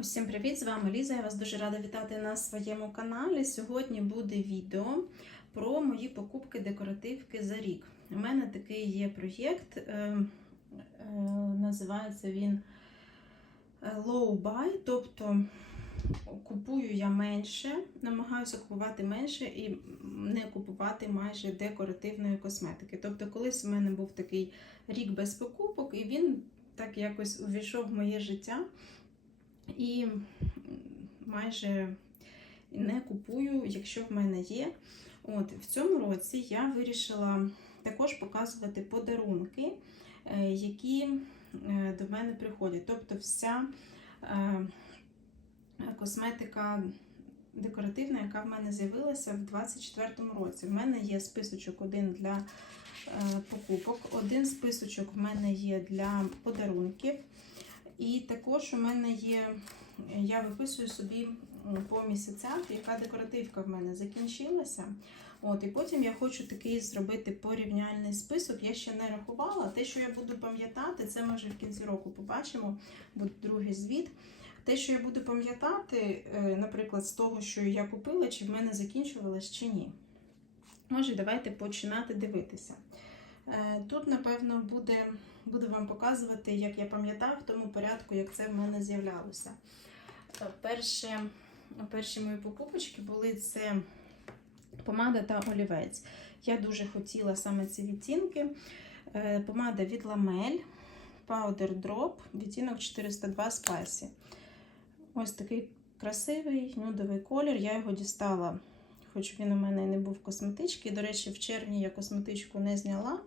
Усім привіт! З вами Ліза. Я вас дуже рада вітати на своєму каналі. Сьогодні буде відео про мої покупки декоративки за рік. У мене такий є проєкт, е, е, називається він е, Low Buy, тобто купую я менше, намагаюся купувати менше і не купувати майже декоративної косметики. Тобто, колись у мене був такий рік без покупок, і він так якось увійшов в моє життя. І майже не купую, якщо в мене є. От, В цьому році я вирішила також показувати подарунки, е, які е, до мене приходять. Тобто вся е, косметика декоративна, яка в мене з'явилася в 2024 році. В мене є списочок один для покупок, один списочок в мене є для подарунків. І також у мене є, я виписую собі по місяцях, яка декоративка в мене закінчилася. От, І потім я хочу такий зробити порівняльний список. Я ще не рахувала. Те, що я буду пам'ятати, це може в кінці року побачимо, буде другий звіт. Те, що я буду пам'ятати, наприклад, з того, що я купила, чи в мене закінчувалось, чи ні. Може, давайте починати дивитися. Тут, напевно, буде, буду вам показувати, як я пам'ятаю, в тому порядку, як це в мене з'являлося. Перші, перші мої покупочки були це помада та олівець. Я дуже хотіла саме ці відтінки. Помада від Ламель, Powder Drop, відтінок 402 Spicy. Ось такий красивий нюдовий колір. Я його дістала, хоч він у мене не був косметички. До речі, в червні я косметичку не зняла.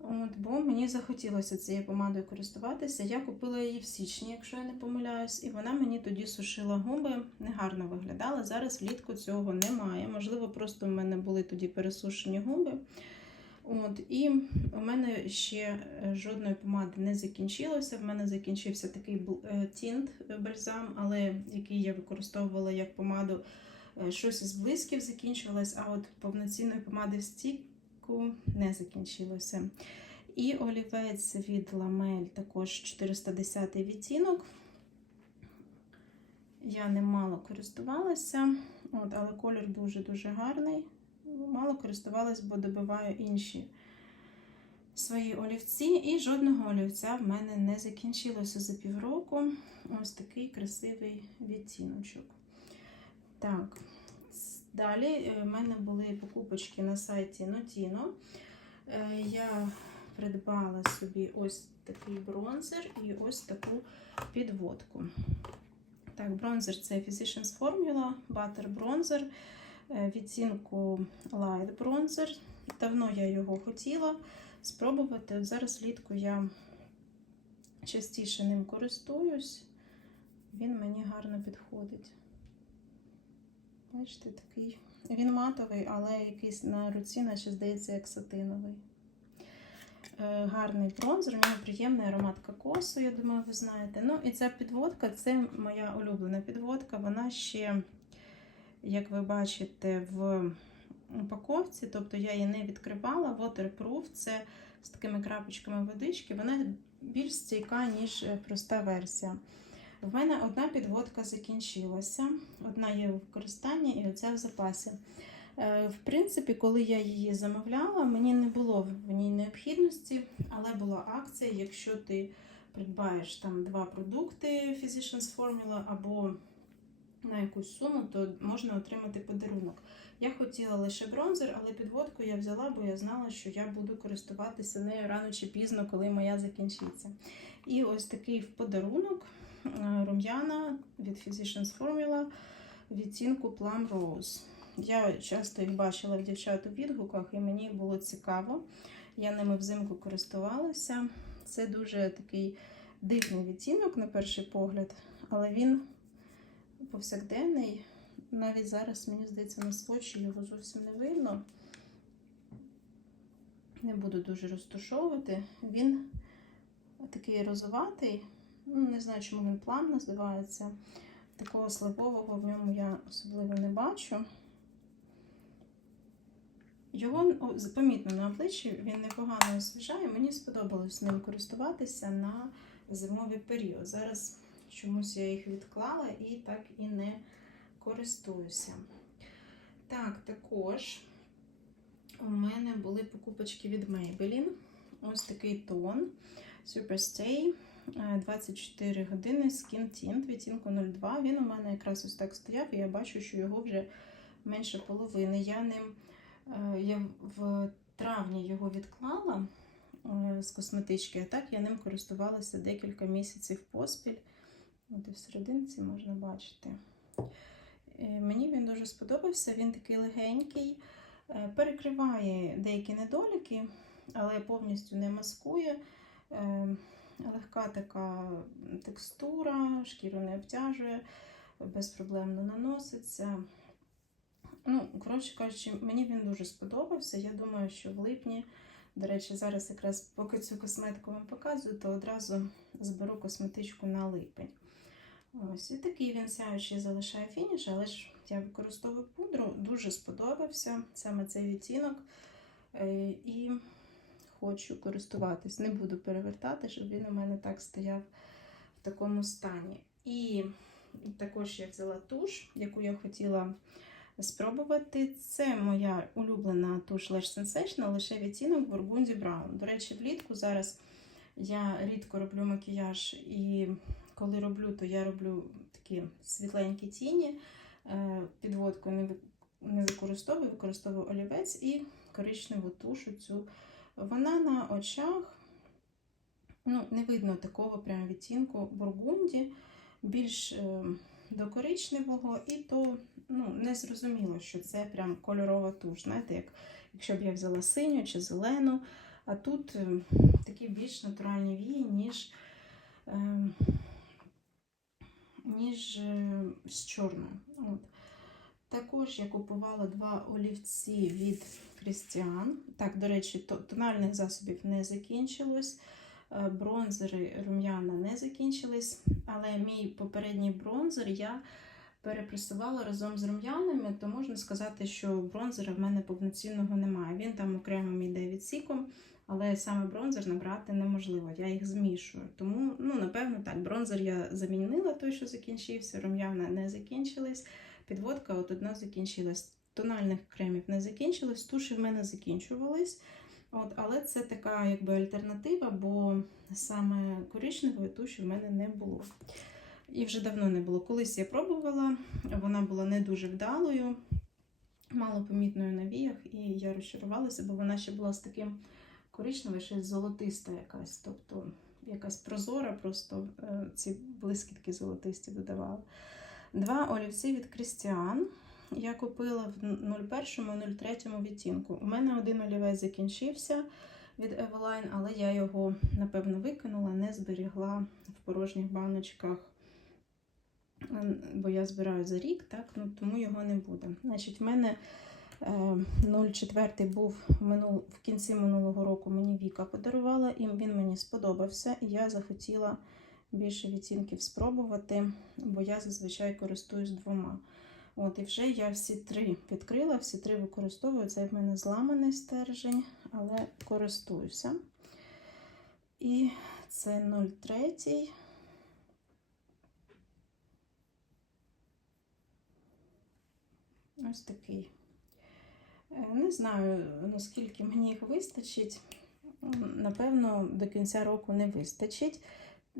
От, Бо мені захотілося цією помадою користуватися. Я купила її в січні, якщо я не помиляюсь, і вона мені тоді сушила губи, негарно виглядала. Зараз влітку цього немає. Можливо, просто в мене були тоді пересушені губи. От, І у мене ще жодної помади не закінчилося. В мене закінчився такий тінт бальзам, але який я використовувала як помаду. Щось із блисків закінчилось, а от повноцінної помади стік не закінчилося. І олівець від ламель також 410 відтінок. Я ним мало користувалася, от, але колір дуже-дуже гарний. Мало користувалась, бо добиваю інші свої олівці. І жодного олівця в мене не закінчилося за півроку. Ось такий красивий відтіночок. Так, Далі в мене були покупочки на сайті Notino. Я придбала собі ось такий бронзер і ось таку підводку. Так, бронзер це Physicians Formula, Butter Bronzer, відцінку Light Bronzer. Давно я його хотіла спробувати. Зараз влітку я частіше ним користуюсь, він мені гарно підходить. Бачите, такий. Він матовий, але якийсь на руці, наче здається, як сатиновий. Е, гарний бронзер, у нього приємний аромат кокосу, я думаю, ви знаєте. Ну, і ця підводка це моя улюблена підводка. Вона ще, як ви бачите, в упаковці, тобто я її не відкривала. Waterproof, це з такими крапочками водички, вона більш стійка, ніж проста версія. В мене одна підводка закінчилася, одна є у використанні і оця в запасі. В принципі, коли я її замовляла, мені не було в ній необхідності, але була акція, якщо ти придбаєш там два продукти Physicians Formula або на якусь суму, то можна отримати подарунок. Я хотіла лише бронзер, але підводку я взяла, бо я знала, що я буду користуватися нею рано чи пізно, коли моя закінчиться. І ось такий в подарунок рум'яна від Physicians Formula відтінку Plum Rose. Я часто їх бачила в дівчат у відгуках, і мені було цікаво. Я ними взимку користувалася. Це дуже такий дивний відтінок, на перший погляд, але він повсякденний. Навіть зараз, мені здається, на свочі його зовсім не видно. Не буду дуже розташовувати. Він такий розоватий. Ну, Не знаю, чому він план називається. Такого сливового в ньому я особливо не бачу. Його помітно на обличчі, він непогано освіжає. Мені сподобалось ним користуватися на зимовий період. Зараз чомусь я їх відклала і так і не користуюся. Так, також у мене були покупочки від Maybelline. Ось такий тон Superstay. Е, 24 години Skin Tint відтінку 02. Він у мене якраз ось так стояв, і я бачу, що його вже менше половини. Я ним е, я в травні його відклала е, з косметички, а так я ним користувалася декілька місяців поспіль. От і всерединці можна бачити. Е, Мені він дуже сподобався, він такий легенький, е, перекриває деякі недоліки, але повністю не маскує. Легка така текстура, шкіру не обтяжує, безпроблемно наноситься. Ну, коротше кажучи, мені він дуже сподобався. Я думаю, що в липні, до речі, зараз якраз поки цю косметику вам показую, то одразу зберу косметичку на липень. Ось, і такий він сяючий залишає фініш, але ж я використовую пудру, дуже сподобався саме цей відтінок. Е, І хочу користуватись. Не буду перевертати, щоб він у мене так стояв в такому стані. І також я взяла туш, яку я хотіла спробувати. Це моя улюблена туш Lash Sensation, лише відтінок Burgundy Brown. До речі, влітку зараз я рідко роблю макіяж, і коли роблю, то я роблю такі світленькі тіні. Е, Підводку не використовую, використовую олівець і коричневу тушу цю. Вона на очах, ну, не видно такого прям відтінку бургунді, більш е, до коричневого, і то ну, не зрозуміло, що це прям кольорова туш. Знаєте, як якщо б я взяла синю чи зелену, а тут е, такі більш натуральні вії, ніж, е, ніж з чорною. От. Також я купувала два олівці від Christian. Так, до речі, тональних засобів не закінчилось. Е, Бронзери рум'яна не закінчились, але мій попередній бронзер я перепресувала разом з рум'янами, то можна сказати, що бронзера в мене повноцінного немає. Він там окремо йде відсіком, але саме бронзер набрати неможливо, я їх змішую. Тому, ну, напевно, так, бронзер я замінила той, що закінчився, рум'яна не закінчились. Підводка от одна закінчилась. Тональних кремів не закінчилось, туші в мене закінчувались. От, але це така якби альтернатива, бо саме коричневої туші в мене не було. І вже давно не було. Колись я пробувала, вона була не дуже вдалою, мало помітною на віях, і я розчарувалася, бо вона ще була з таким коричневою, ще золотиста якась. Тобто якась прозора, просто е, ці блискітки золотисті додавала. Два олівці від Christian. Я купила в 01-03 відтінку. У мене один олівець закінчився від Eveline, але я його, напевно, викинула, не зберігла в порожніх баночках, Ем, бо я збираю за рік, так, ну, тому його не буде. Значить, в мене е, 04 був минул, в кінці минулого року, мені Віка подарувала, і він мені сподобався, і я захотіла більше відтінків спробувати, бо я зазвичай користуюсь двома. От, і вже я всі три відкрила, всі три використовую. Це в мене зламаний стержень, але користуюся. І це 03. Ось такий. Е, Не знаю, наскільки мені їх вистачить. Напевно, до кінця року не вистачить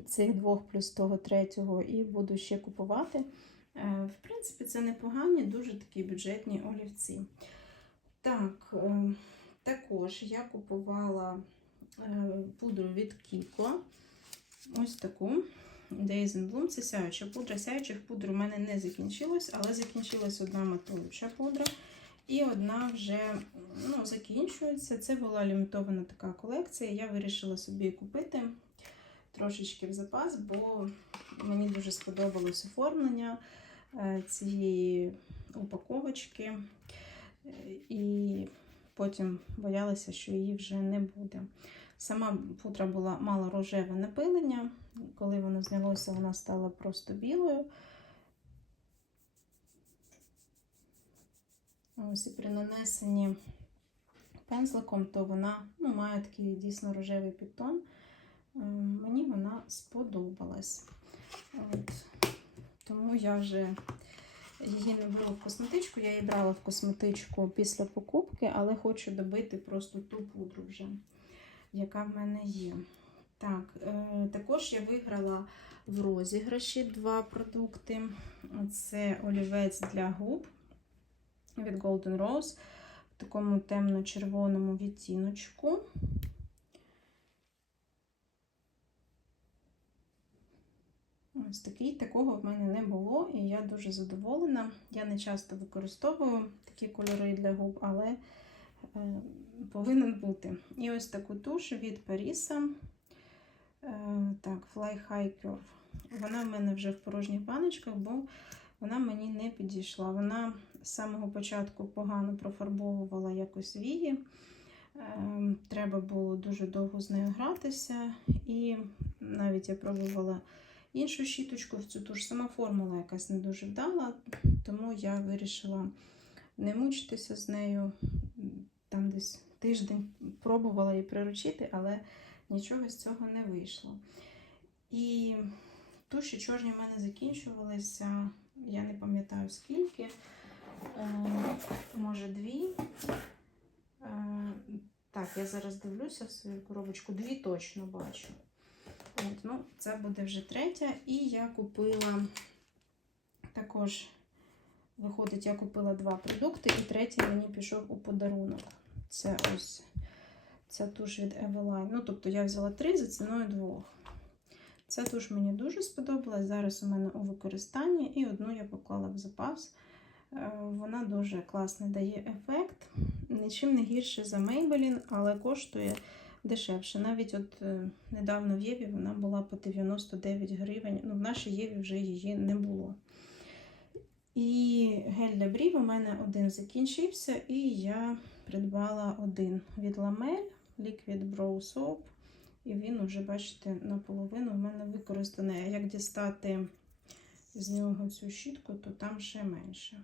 цих двох плюс того третього, і буду ще купувати. Е, В принципі, це непогані, дуже такі бюджетні олівці. Так, е, також я купувала е, пудру від Kiko. Ось таку Days in Bloom. Це сяюча пудра. Сяючих пудр у мене не закінчилось, але закінчилась одна матуюча пудра. І одна вже ну, закінчується. Це була лімітована така колекція. Я вирішила собі купити трошечки в запас, бо мені дуже сподобалось оформлення е, цієї упаковочки. І потім боялася, що її вже не буде. Сама пудра була мала рожеве напилення. Коли воно знялося, вона стала просто білою. Ось і при нанесенні пензликом, то вона ну, має такий дійсно рожевий підтон. Мені вона сподобалась. От. Тому я вже її не беру в косметичку. Я її брала в косметичку після покупки, але хочу добити просто ту пудру вже, яка в мене є. Так, е, також я виграла в розіграші два продукти. Це олівець для губ від Golden Rose в такому темно-червоному відтіночку. Ось такий, такого в мене не було, і я дуже задоволена. Я не часто використовую такі кольори для губ, але е, повинен бути. І ось таку туш від Паріса. Е, так, Fly High Curve. Вона в мене вже в порожніх баночках, бо вона мені не підійшла. Вона з самого початку погано профарбовувала якось вії. Е, Треба було дуже довго з нею гратися. І навіть я пробувала іншу щіточку в цю ту ж сама формула якась не дуже вдала, тому я вирішила не мучитися з нею. Там десь тиждень пробувала її приручити, але нічого з цього не вийшло. І туші чорні в мене закінчувалися, я не пам'ятаю скільки, е, може дві. Е, Так, я зараз дивлюся в свою коробочку, дві точно бачу. От, ну, Це буде вже третя. І я купила також, виходить, я купила два продукти, і третій мені пішов у подарунок. Це ось ця туш від Eveline. Ну, тобто я взяла три за ціною двох. Ця туш мені дуже сподобалась. Зараз у мене у використанні, і одну я поклала в запас. Е, Вона дуже класний дає ефект. Нічим не гірше за Maybelline, але коштує дешевше. Навіть от е, недавно в Єві вона була по 99 гривень. Ну, в нашій Єві вже її не було. І гель для брів у мене один закінчився, і я придбала один від Lamel Liquid Brow Soap. І він уже, бачите, наполовину в мене використаний. А як дістати з нього цю щітку, то там ще менше.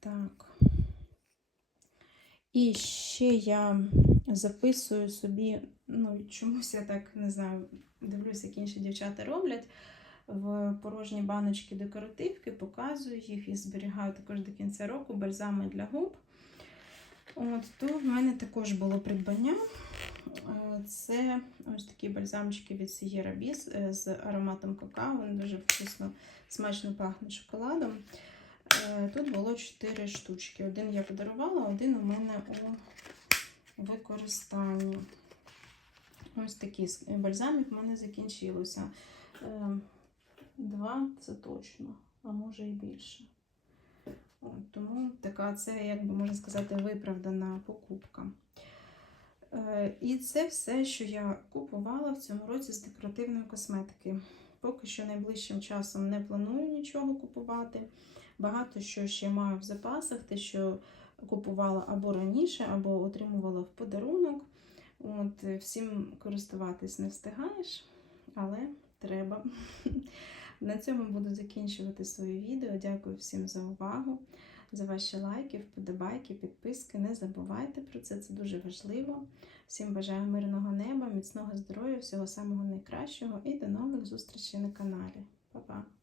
Так. І ще я записую собі, ну, чомусь я так не знаю, дивлюся, як інші дівчата роблять. В порожні баночки декоративки, показую їх і зберігаю також до кінця року бальзами для губ. От, То в мене також було придбання. Е, Це ось такі бальзамчики від Sierra Bis е, з ароматом какао. Вони дуже вкусно, смачно пахнуть шоколадом. Е, Тут було 4 штучки. Один я подарувала, один у мене у використанні. Ось такі бальзамів в мене закінчилося. Е, Два це точно, а може і більше. Тому така це, як би можна сказати, виправдана покупка. Е, І це все, що я купувала в цьому році з декоративної косметики. Поки що найближчим часом не планую нічого купувати. Багато що ще маю в запасах, те, що купувала або раніше, або отримувала в подарунок. От, Всім користуватись не встигаєш, але треба. На цьому буду закінчувати своє відео. Дякую всім за увагу, за ваші лайки, вподобайки, підписки. Не забувайте про це, це дуже важливо. Всім бажаю мирного неба, міцного здоров'я, всього самого найкращого і до нових зустрічей на каналі. Па-па!